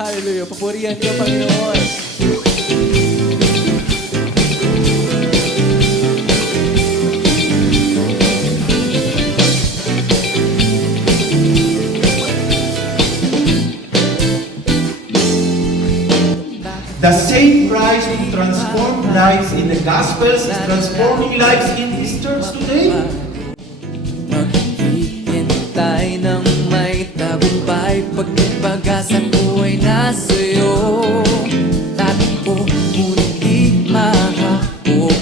Hallelujah. Papurihan ka, Panginoon. The same Christ who transformed lives in the Gospels is transforming lives in His church today. Maghihintay ng may tagumpay, pag-pag-asa ko ay nasa'yo. Takbo, ngunit di mahapok,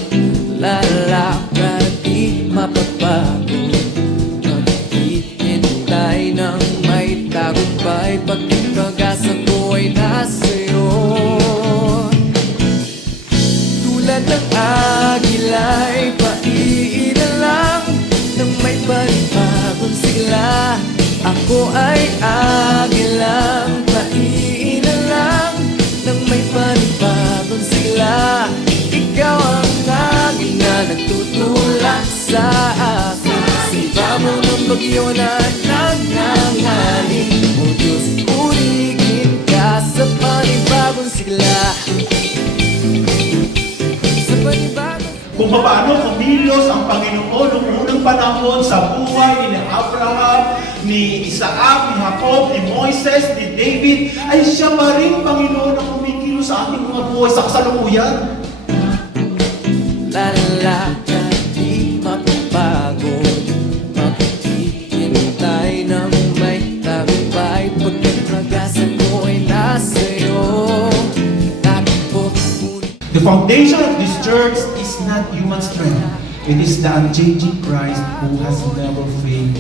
lalakad di mapapago. Maghihintay ng may tagumpay, pag-pag-asa ko ay nasa'yo. Tulad ng agila'y paiilan lang nang may panibagong sigla. Ako ay agilang paiilan lang nang may panibagong sigla. Ikaw ang agil na nagtutulak sa akin. Sipa mo ng bagyo na nangangaling. O Diyos, purihin ka sa panibagong sigla. Kung paano kumilos ang Panginoon noong unang panahon sa buhay ni Abraham, ni Isaac, ni Jacob, ni Moises, ni David, ay siya pa rin, Panginoon, ang kumikilos sa ating mga buhay sa kasalukuyan. Lalakad di mapapago, maghihintay ng may tagumpay, pagkakagasan ko ay nasa'yo. The foundation of this church is not human strength. It is the unchanging Christ who has never failed.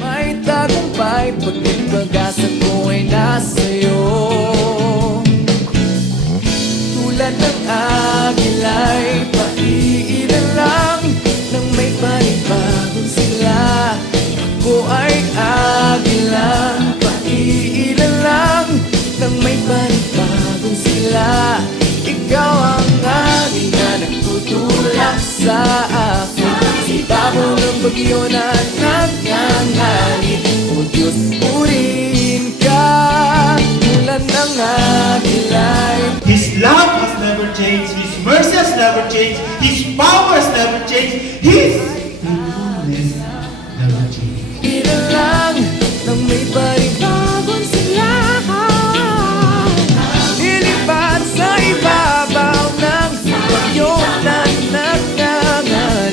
May tagumpay, pagkakagasan ko ay nasa'yo. Tulad ng agila'y paiilan lang nang may panibagong sigla. Ako ay agilang paiilan lang nang may panibagong sigla. Ikaw ang agil na nagtutulak sa akin. Sipa mo ng bagyo na nangangalit. O Diyos, purihin ka tulad ng agilay. His love has never changed. His mercy has never changed. His power has never changed. His faithfulness never changed. Ilan lang nang may panibagong sigla. Lilipad sa ibabaw ng bagyo na nangangalit.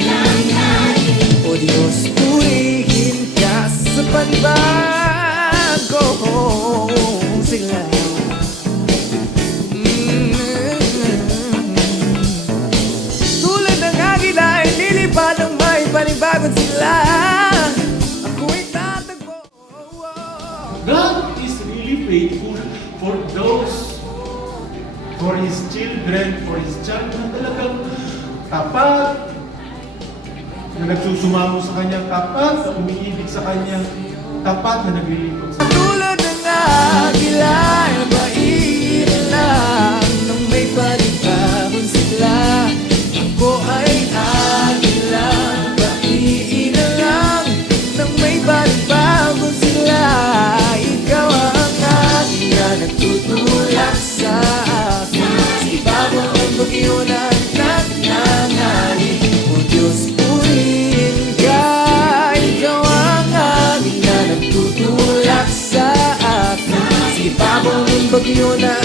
O Diyos, purihin ka sa panibagong sigla. Tulad ng agila ay lilipad ng may panibagong sigla. Ako'y tatagpo. God is really faithful for those, for His children, for His child na talagang tapat, na nagsusumamo sa Kanya, tapat, na umiibig sa Kanya, tapat na naglilingkod sa Kanya. Tulad ng agila ay maiilan lang nang may panibagong sigla. Ako ay agilang maiilan lang nang may panibagong sigla. Ikaw ang agil na nagtutulak sa akin. Sipa mo ang bagyo na nangangalit. O Diyos, purihin ka. Ikaw ang agil na nagtutulak sa akin. Sipa mo ang bagyo na